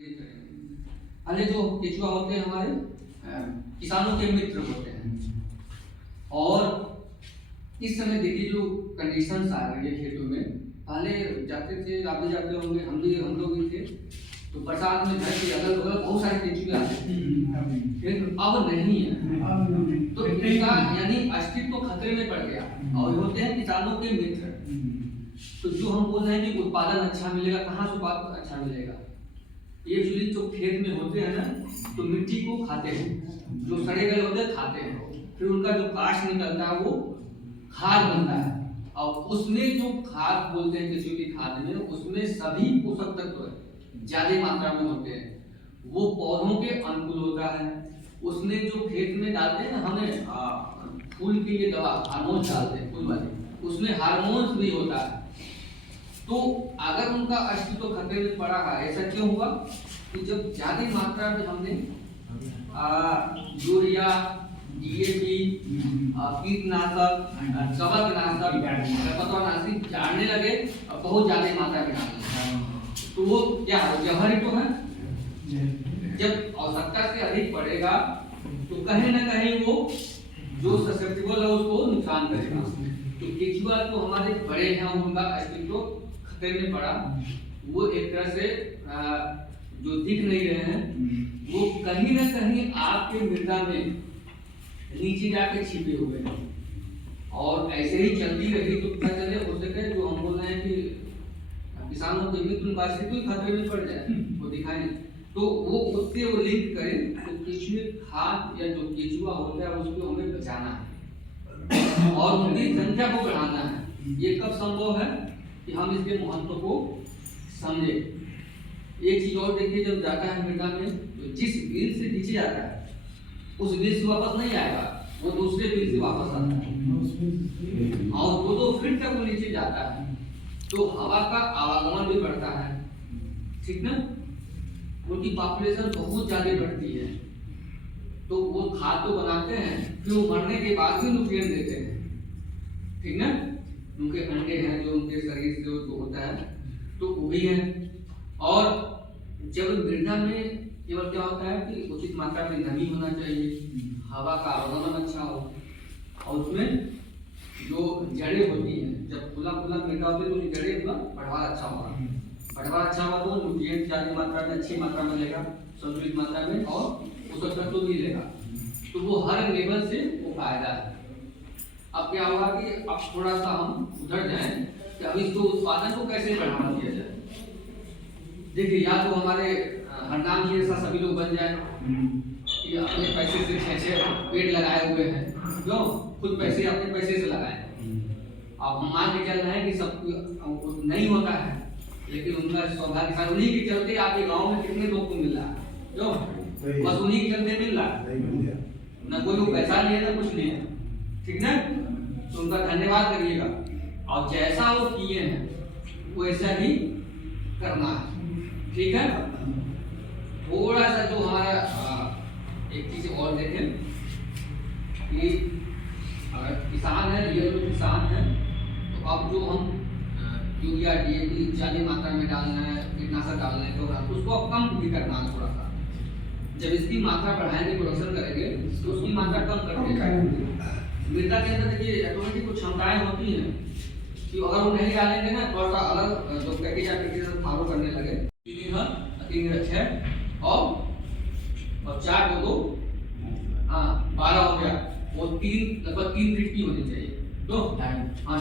अरे जो केचुआ होते हैं हमारे किसानों के मित्र होते हैं। और इस समय देखिए जो कंडीशंस आ रही है खेतों में, पहले जाते थे, आप भी जाते होंगे, हम लोग भी थे, तो बरसात में घर के अगल बगल बहुत सारे केचुए आते थे, लेकिन अब नहीं है। तो इनका यानी अस्तित्व तो खतरे में पड़ गया। और होते हैं किसानों के मित्र। तो जो हम बोल रहे हैं कि उत्पादन अच्छा मिलेगा, कहाँ से उत्पादन अच्छा मिलेगा? एक्चुअली जो खेत में होते हैं ना, तो मिट्टी को खाते हैं, जो सड़े गए होते हैं खाते हैं, फिर उनका जो काष्ठ निकलता है वो खाद बनता है। और उसमें जो खाद बोलते हैं केचुए की खाद में, उसमें सभी पोषक तत्व ज्यादा मात्रा में होते हैं। वो पौधों के अनुकूल होता है। उसमें जो खेत में डालते हैं ना, हमें फूल के लिए दवा हार्मोन डालते हैं फूल वाले, उसमें हार्मोन्स भी होता है। तो अगर उनका अस्तित्व खतरे में पड़ा है, ऐसा क्यों हुआ कि जब ज्यादा मात्रा में हमने यूरिया, डीएपी, कीटनाशक, कवकनाशक, खरपतवारनाशी डालने लगे और बहुत ज्यादा मात्रा में डालने लगे, तो वो क्या है, जहर ही तो है। जब आवश्यकता से अधिक पड़ेगा तो कहीं ना कहीं वो जो ससेप्टेबल है उसको नुकसान करेगा। तो केचुआ तो हमारे बड़े हैं, उनका अस्तित्व खतरे में पड़ा। वो एक तरह से जो दिख नहीं रहे हैं, वो कहीं ना कहीं आपके मृदा में नीचे जाके छिपे हुए हैं। और ऐसे ही चलती रही तो क्या चले हो सके, जो हम बोल रहे हैं कि किसानों के मित्र उनका अस्तित्व खतरे में पड़ जाए, वो दिखाई। तो वो उससे वो लिंक करें तो केचुए खाद या जो केचुआ होता है उसको हमें बचाना है और उनकी संख्या को बढ़ाना है। ये कब संभव है कि हम इसके महत्व को समझे। एक चीज और देखिए, जब जाता है मृदा में तो जिस बिल से नीचे जाता है उस बिल से वापस नहीं आएगा, वो दूसरे बिल से वापस आता है और दो फीट तक वो नीचे जाता है, तो हवा का आवागमन भी बढ़ता है, ठीक ना। उनकी पॉपुलेशन बहुत ज्यादा बढ़ती है, तो वो खाद तो बनाते हैं, फिर वो मरने के बाद भी न्यूट्रिएंट देते हैं, ठीक ना। उनके अंडे हैं जो उनके शरीर से जो होता है, तो वो भी है। और जब मृदा में केवल क्या होता है कि उचित मात्रा में नमी होना चाहिए, हवा का आवागमन अच्छा हो, और उसमें जो जड़ें होती हैं, जब खुला खुला मृदा होती है तो जड़ें का बढ़वार अच्छा होगा। बढ़वार अच्छा होगा तो न्यूट्रिएंट ज्यादा मात्रा में, अच्छी मात्रा में लेगा, संतुलित मात्रा में, और पोषक तत्व भी लेगा। तो वो हर लेवल से वो फायदा है। अब क्या हुआ कि अब थोड़ा सा हम उधर जाएं कि अब इसको उत्पादन को कैसे बढ़ावा दिया जाए। देखिए, या तो हमारे हरनाम जी ऐसा सभी लोग बन जाए कि अपने पैसे से 6 पेड़ लगाए हुए हैं, क्यों खुद पैसे अपने पैसे से लगाए। अब हम मान के चल रहे हैं कि सब नहीं होता है, लेकिन उनका सौभाग्यशाली उन्हीं के चलते आपके गांव में कितने लोग को मिल रहा है, क्यों बस उन्हीं के चलते मिल रहा है, न कोई वो पैसा नहीं है ना कुछ नहीं है, ठीक ना। तो उनका धन्यवाद करिएगा, और जैसा वो किए हैं वैसा ही करना है, ठीक है। थोड़ा सा जो हमारा एक चीज और देखें कि अगर किसान है, ये लोग किसान है, तो अब जो हम यूरिया, डीएपी ज्यादा मात्रा में डालना है, कीटनाशक डालना है, तो उसको अब कम भी करना है थोड़ा सा। जब इसकी मात्रा बढ़ाएंगे, प्रोडक्शन करेंगे, तो उसकी मात्रा कम करते हैं। मृदा के अंदर देखिए ऑटोमेटिक कुछ क्षमताएं होती हैं कि अगर वो नहीं डालेंगे ना, थोड़ा सा अलग जो पैकेज फॉलो करने लगे, 3 रखे और 4 2 12 हो गया, वो 3 लगभग 3 फीट की होनी चाहिए, तो हाँ